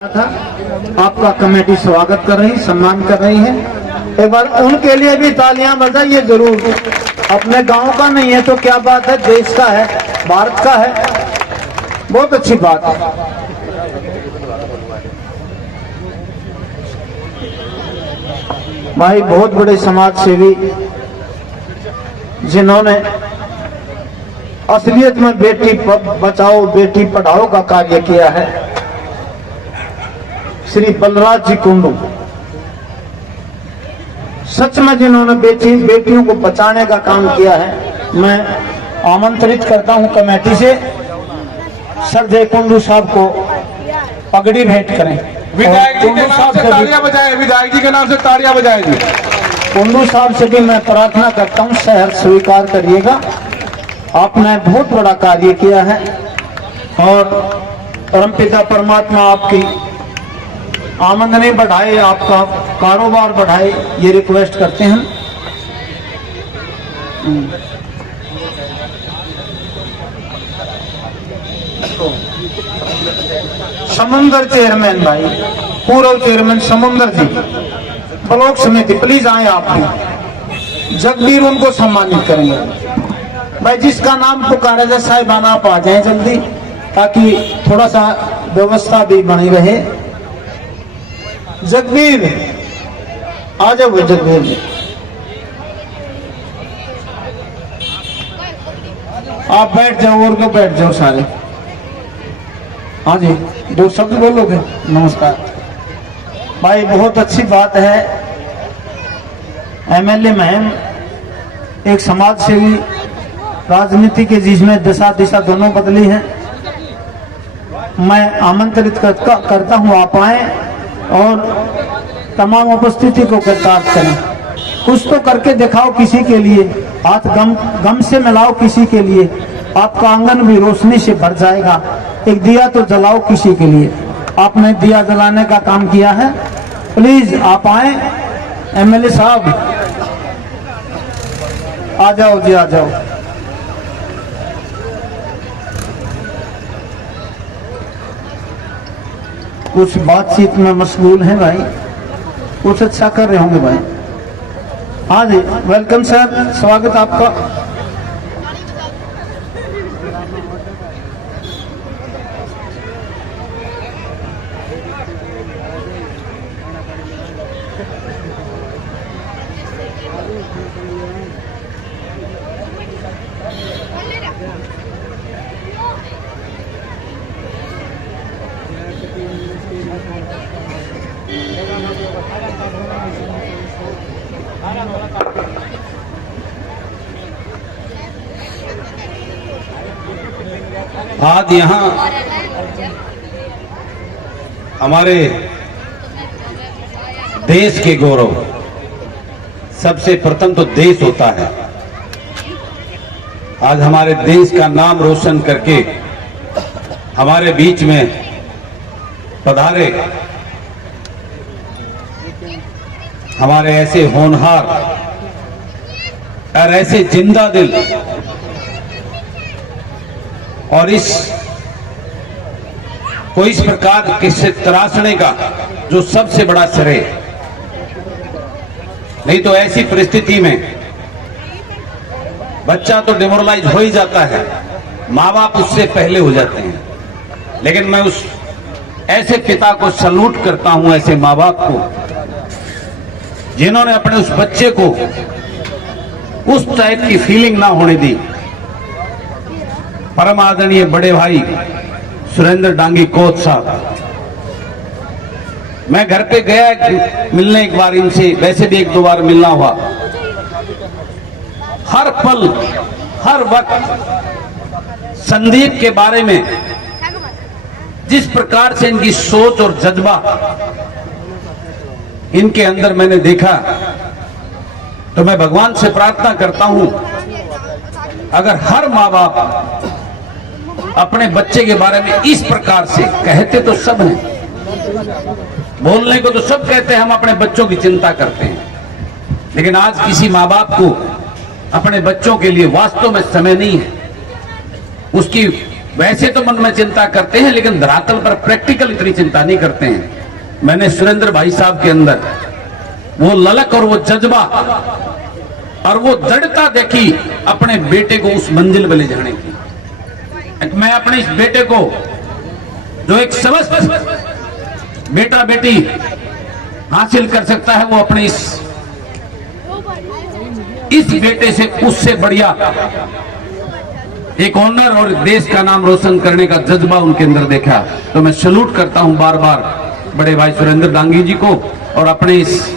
था आपका कमेटी स्वागत कर रही, सम्मान कर रही है। एक बार उनके लिए भी तालियां बजाइए जरूर। अपने गांव का नहीं है तो क्या बात है, देश का है, भारत का है, बहुत अच्छी बात है। भाई बहुत बड़े समाज सेवी जिन्होंने असलियत में बेटी बचाओ बेटी पढ़ाओ का कार्य किया है, श्री बलराज जी कुंडू, सच में जिन्होंने बेटियों को बचाने का काम किया है। मैं आमंत्रित करता हूं कमेटी से सरजय कुंडू साहब को पगड़ी भेंट करें। विधायक जी के नाम से तालियां बजाएं, विधायक जी के नाम से तालियां बजाएं जी। कुंडू साहब से भी मैं प्रार्थना करता हूं सहर्ष स्वीकार करिएगा, आपने बहुत बड़ा कार्य किया है और परमपिता परमात्मा आपकी आमदनी बढ़ाए, आपका कारोबार बढ़ाए, ये रिक्वेस्ट करते हैं। समुंदर चेयरमैन भाई, पूर्व चेयरमैन समुंदर जी, ब्लॉक समिति, प्लीज आए आप भी। जगबीर उनको सम्मानित करेंगे भाई, जिसका नाम पुकारा जाए साहिबाना आप आ जाए जल्दी, ताकि थोड़ा सा व्यवस्था भी बनी रहे। जगबीर आ जाओ, जगबीर जी आप बैठ जाओ, और को बैठ जाओ सारे। हाँ जी, दो शब्द बोलोगे? नमस्कार भाई, बहुत अच्छी बात है। एमएलए मैम एक समाज सेवी, राजनीति के जिसमें दिशा दिशा दोनों बदली है। मैं आमंत्रित करता हूँ आप आए और तमाम उपस्थिति को कृतार्थ करें। कुछ तो करके दिखाओ किसी के लिए, हाथ गम से मिलाओ किसी के लिए, आपका आंगन भी रोशनी से भर जाएगा। एक दिया तो जलाओ किसी के लिए, आपने दिया जलाने का काम किया है। प्लीज आप आए, एमएलए साहब आ जाओ जी, आ जाओ। कुछ बातचीत में मशगूल हैं भाई, कुछ अच्छा कर रहे होंगे भाई। हाँ जी, वेलकम सर, स्वागत आपका। आज यहाँ हमारे देश के गौरव, सबसे प्रथम तो देश होता है। आज हमारे देश का नाम रोशन करके हमारे बीच में पधारे हमारे ऐसे होनहार और ऐसे जिंदा दिल, और इस प्रकार किससे तराशने का जो सबसे बड़ा श्रेय। नहीं तो ऐसी परिस्थिति में बच्चा तो डिमोरलाइज हो ही जाता है, माँ बाप उससे पहले हो जाते हैं। लेकिन मैं उस ऐसे पिता को सल्यूट करता हूं, ऐसे माँ बाप को जिन्होंने अपने उस बच्चे को उस टाइप की फीलिंग ना होने दी। परम आदरणीय बड़े भाई सुरेंद्र डांगी कोच साहब, मैं घर पे गया मिलने, एक बार इनसे, वैसे भी एक दो बार मिलना हुआ। हर पल हर वक्त संदीप के बारे में जिस प्रकार से इनकी सोच और जज्बा इनके अंदर मैंने देखा, तो मैं भगवान से प्रार्थना करता हूं, अगर हर माँ बाप अपने बच्चे के बारे में इस प्रकार से कहते, तो सब हैं, बोलने को तो सब कहते हैं हम अपने बच्चों की चिंता करते हैं, लेकिन आज किसी माँ बाप को अपने बच्चों के लिए वास्तव में समय नहीं है। उसकी वैसे तो मन में चिंता करते हैं, लेकिन धरातल पर प्रैक्टिकल इतनी चिंता नहीं करते हैं। मैंने सुरेंद्र भाई साहब के अंदर वो ललक और वो जज्बा और वो दृढ़ता देखी अपने बेटे को उस मंजिल पे ले जाने की। मैं अपने इस बेटे को, जो एक समस्त बेटा बेटी हासिल कर सकता है, वो अपने इस बेटे से, उससे बढ़िया एक ऑनर और देश का नाम रोशन करने का जज्बा उनके अंदर देखा। तो मैं सैल्यूट करता हूं बार बार बड़े भाई सुरेंद्र डांगी जी को और अपने इस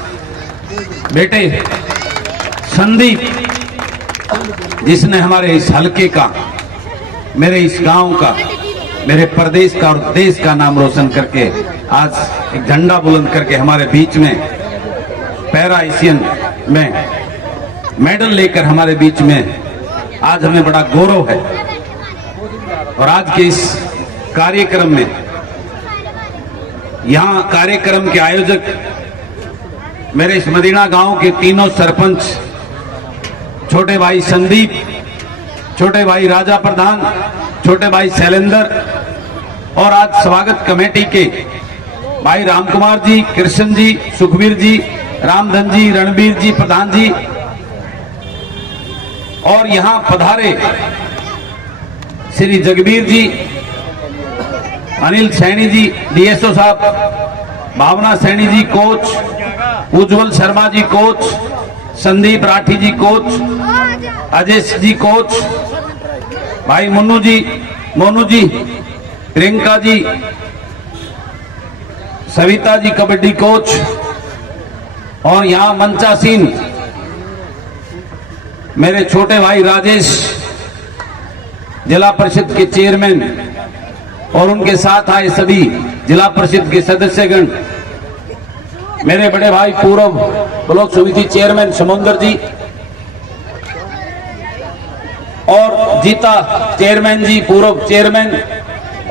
बेटे संदीप, जिसने हमारे इस हलके का, मेरे इस गांव का, मेरे प्रदेश का और देश का नाम रोशन करके आज एक झंडा बुलंद करके हमारे बीच में पैरा एशियन में मेडल लेकर हमारे बीच में आज हमें बड़ा गौरव है। और आज के इस कार्यक्रम में, यहां कार्यक्रम के आयोजक मेरे इस मदीना गांव के तीनों सरपंच, छोटे भाई संदीप, छोटे भाई राजा प्रधान, छोटे भाई शैलेंद्र, और आज स्वागत कमेटी के भाई रामकुमार जी, कृष्ण जी, सुखबीर जी, रामधन जी, रणबीर जी, प्रधान जी, और यहां पधारे श्री जगबीर जी, अनिल सैनी जी डीएसओ साहब, भावना सैनी जी कोच, उज्जवल शर्मा जी कोच, संदीप राठी जी कोच, अजय जी कोच, भाई मोनू जी, प्रियंका जी, सविता जी कबड्डी कोच, और यहां मंचासीन मेरे छोटे भाई राजेश, जिला परिषद के चेयरमैन, और उनके साथ आए सभी जिला परिषद के सदस्यगण, मेरे बड़े भाई पूर्व ब्लॉक समिति चेयरमैन समुंदर जी, और जीता चेयरमैन जी, पूर्व चेयरमैन,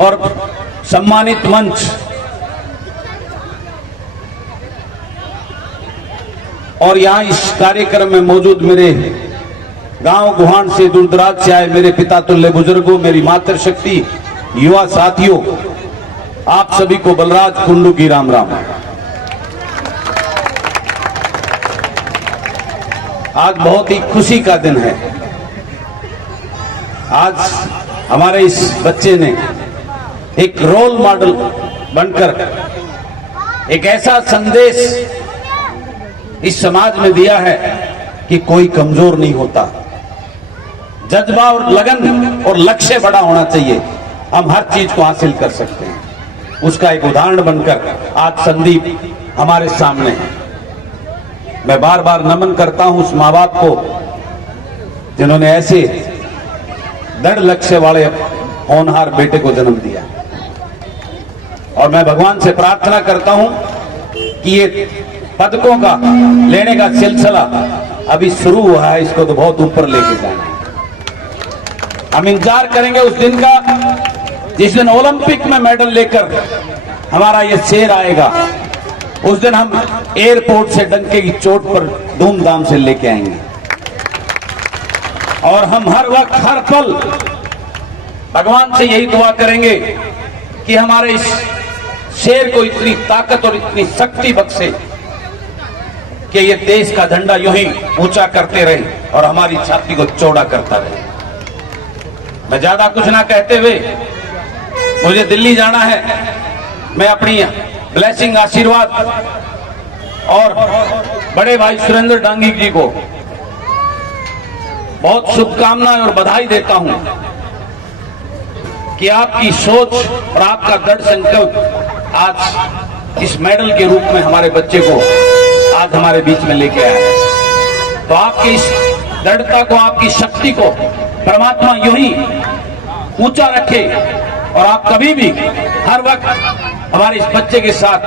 और सम्मानित मंच, और यहां इस कार्यक्रम में मौजूद मेरे गांव गुहान से, दूर दराज से आए मेरे पिता तुल्य बुजुर्गों, मेरी मातृशक्ति, युवा साथियों, आप सभी को बलराज कुंडू की राम राम। आज बहुत ही खुशी का दिन है। आज हमारे इस बच्चे ने एक रोल मॉडल बनकर एक ऐसा संदेश इस समाज में दिया है कि कोई कमजोर नहीं होता। जज्बा और लगन और लक्ष्य बड़ा होना चाहिए, हम हर चीज को हासिल कर सकते हैं। उसका एक उदाहरण बनकर आज संदीप हमारे सामने है। मैं बार बार नमन करता हूं उस माँ बाप को जिन्होंने ऐसे दृढ़ लक्ष्य वाले होनहार बेटे को जन्म दिया। और मैं भगवान से प्रार्थना करता हूं कि ये पदकों का लेने का सिलसिला अभी शुरू हुआ है, इसको तो बहुत ऊपर लेके जाना है। हम इंतजार करेंगे उस दिन का जिस दिन ओलंपिक में मेडल लेकर हमारा ये शेर आएगा। उस दिन हम एयरपोर्ट से डंके की चोट पर धूमधाम से लेके आएंगे। और हम हर वक्त हर पल भगवान से यही दुआ करेंगे कि हमारे इस शेर को इतनी ताकत और इतनी शक्ति बख्शे कि ये देश का झंडा यूं ही ऊंचा करते रहे और हमारी छाती को चौड़ा करता रहे। मैं ज्यादा कुछ ना कहते हुए, मुझे दिल्ली जाना है। मैं अपनी ब्लेसिंग, आशीर्वाद और बड़े भाई सुरेंद्र डांगी जी को बहुत शुभकामनाएं और बधाई देता हूं कि आपकी सोच और आपका दृढ़ संकल्प आज इस मेडल के रूप में हमारे बच्चे को आज हमारे बीच में लेके आया है। तो आपकी इस दृढ़ता को, आपकी शक्ति को परमात्मा यूं ही ऊंचा रखे और आप कभी भी हर वक्त हमारे इस बच्चे के साथ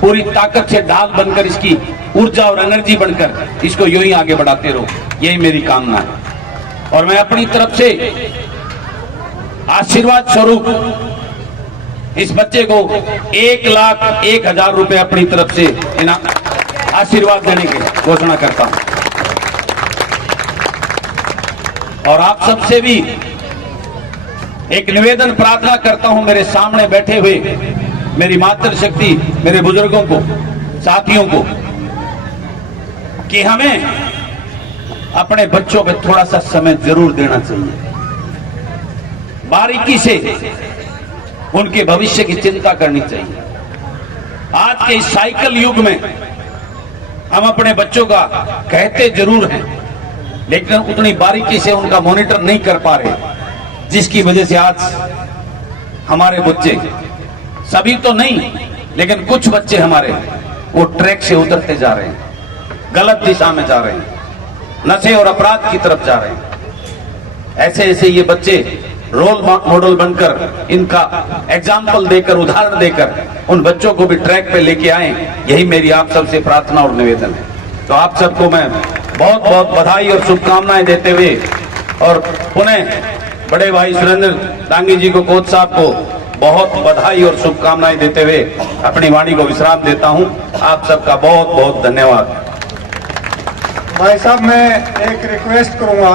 पूरी ताकत से ढाल बनकर, इसकी ऊर्जा और एनर्जी बनकर इसको यूं ही आगे बढ़ाते रहो। यही मेरी कामना है। और मैं अपनी तरफ से आशीर्वाद स्वरूप इस बच्चे को 1,01,000 रुपए अपनी तरफ से आशीर्वाद देने की घोषणा करता हूं। और आप सबसे भी एक निवेदन प्रार्थना करता हूं मेरे सामने बैठे हुए मेरी मातृशक्ति, मेरे बुजुर्गों को, साथियों को, कि हमें अपने बच्चों पे थोड़ा सा समय जरूर देना चाहिए। बारीकी से उनके भविष्य की चिंता करनी चाहिए। आज के इस साइकिल युग में हम अपने बच्चों का कहते जरूर हैं, लेकिन उतनी बारीकी से उनका मॉनिटर नहीं कर पा रहे, जिसकी वजह से आज हमारे बच्चे, सभी तो नहीं लेकिन कुछ बच्चे हमारे वो ट्रैक से उतरते जा रहे हैं, गलत दिशा में जा रहे हैं, नशे और अपराध की तरफ जा रहे हैं। ऐसे ऐसे ये बच्चे रोल मॉडल बनकर, इनका एग्जाम्पल देकर, उदाहरण देकर उन बच्चों को भी ट्रैक पे लेके आए, यही मेरी आप सबसे प्रार्थना और निवेदन है। तो आप सबको मैं बहुत बहुत बधाई और शुभकामनाएं देते हुए और पुनः बड़े भाई सुरेंद्र डांगी जी को, कोच साहब को बहुत बधाई और शुभकामनाएं देते हुए अपनी वाणी को विश्राम देता हूं। आप सबका बहुत बहुत धन्यवाद। भाई साहब, मैं एक रिक्वेस्ट करूंगा।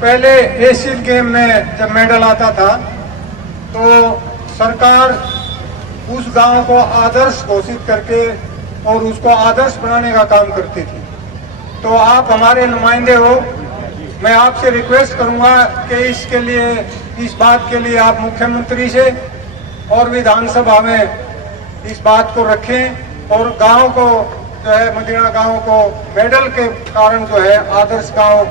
पहले एशियन गेम में जब मेडल आता था तो सरकार उस गांव को आदर्श घोषित करके और उसको आदर्श बनाने का काम करती थी। तो आप हमारे नुमाइंदे हो, मैं आपसे रिक्वेस्ट करूंगा कि इसके लिए, इस बात के लिए आप मुख्यमंत्री से और विधानसभा में इस बात को रखें और गांव को जो है, मदीना गांव को मेडल के कारण जो है आदर्श गांव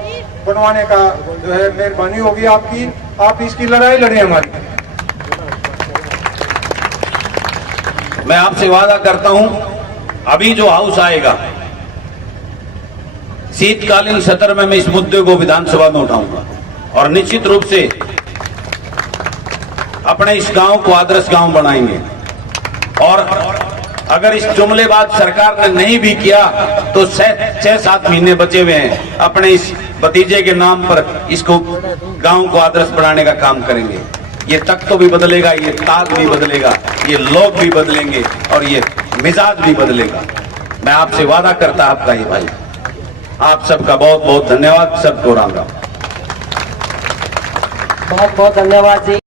बनवाने का जो है मेहरबानी होगी आपकी। आप इसकी लड़ाई लड़े हमारी। मैं आपसे वादा करता हूं, अभी जो हाउस आएगा शीतकालीन सत्र में मैं इस मुद्दे को विधानसभा में उठाऊंगा और निश्चित रूप से अपने इस गांव को आदर्श गांव बनाएंगे। और अगर इस जुमलेबाज सरकार ने नहीं भी किया तो 6-7 महीने बचे हुए हैं, अपने इस भतीजे के नाम पर इसको गांव को आदर्श बनाने का काम करेंगे। ये तख्त तो भी बदलेगा, ये ताज भी बदलेगा, ये लोग भी बदलेंगे और ये मिजाज भी बदलेगा। मैं आपसे वादा करता आपका ही भाई। आप सबका बहुत बहुत धन्यवाद। सबको राम राम। बहुत बहुत धन्यवाद जी।